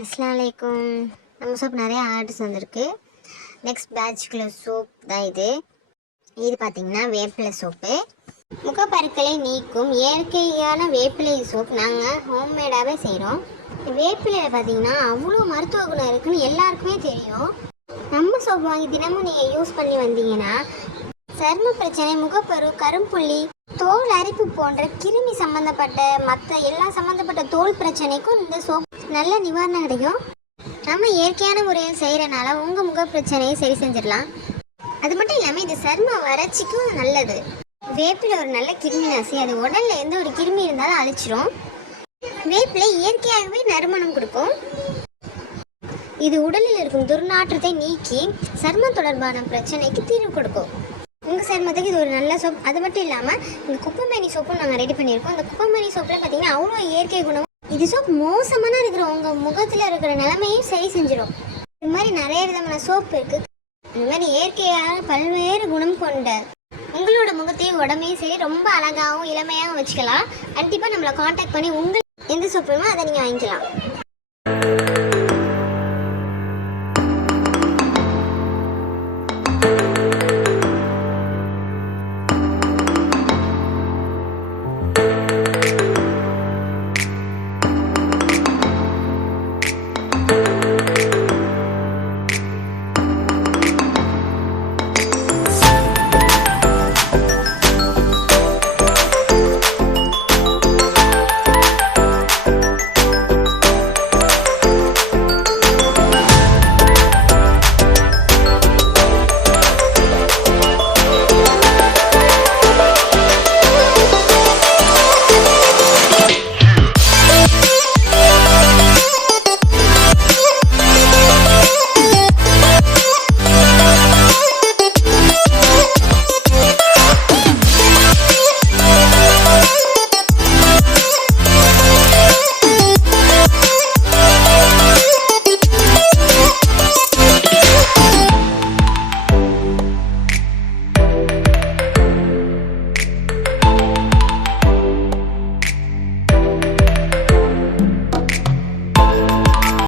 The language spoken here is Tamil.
அஸ்ஸலாமு அலைக்கும். நம்ம சோப் நிறைய ஆர்டர்ஸ் வந்திருக்கு. நெக்ஸ்ட் பேட்ச்குள்ள சோப் தான் இது பார்த்தீங்கன்னா வேப்பிலை சோப்பு. முகப்பருக்களை நீக்கும் இயற்கையான வேப்பிலை சோப் நாங்கள் ஹோம்மேடாகவே செய்கிறோம். வேப்பிலையில் பார்த்தீங்கன்னா அவ்வளோ மருத்துவ குணம் இருக்குன்னு எல்லாருக்குமே தெரியும். நம்ம சோப் வாங்கி தினமும் நீங்கள் யூஸ் பண்ணி வந்தீங்கன்னா சரும பிரச்சனை, முகப்பரு, கரும்புள்ளி, தோல் அரிப்பு போன்ற கிருமி சம்மந்தப்பட்ட மற்ற எல்லா சம்மந்தப்பட்ட தோல் பிரச்சனைக்கும் இந்த சோப் நல்ல நிவாரணம் கிடைக்கும். நம்ம இயற்கையான முறையில் செய்கிறனால உங்கள் முக பிரச்சனையை சரி செஞ்சிடலாம். அது மட்டும் இல்லாமல் இது சரும வறட்சிக்கும் நல்லது. வேப்பிலை ஒரு நல்ல கிருமி நாசி, அது உடலில் எந்த ஒரு கிருமி இருந்தாலும் அழிச்சிரும். வேப்பிலை இயற்கையாகவே நறுமணம் கொடுக்கும். இது உடலில் இருக்கும் துர்நாற்றத்தை நீக்கி சரும தொடர்பான பிரச்சனைக்கு தீர்வு கொடுக்கும். உங்கள் சருமத்துக்கு இது ஒரு நல்ல சோப். அது மட்டும் இல்லாமல் இந்த குப்பைமேனி சோப்பும் நாங்கள் ரெடி பண்ணியிருக்கோம். அந்த குப்பைமேனி சோப்பில் பார்த்தீங்கன்னா அவ்வளோ இயற்கை குணம். இது சோப் மோசமான இருக்கிற உங்கள் முகத்தில் இருக்கிற நிலைமையும் சரி செஞ்சிடும். இது மாதிரி நிறைய விதமான சோப் இருக்குது. இந்த மாதிரி இயற்கையாக பல்வேறு குணம் கொண்ட உங்களோட முகத்தையும் உடம்பையும் சரி ரொம்ப அழகாகவும் இளமையாகவும் வச்சுக்கலாம். கண்டிப்பாக நம்மளை காண்டாக்ட் பண்ணி உங்களுக்கு எந்த சோப் வேணுமோ அதை நீங்கள் வாங்கிக்கலாம்.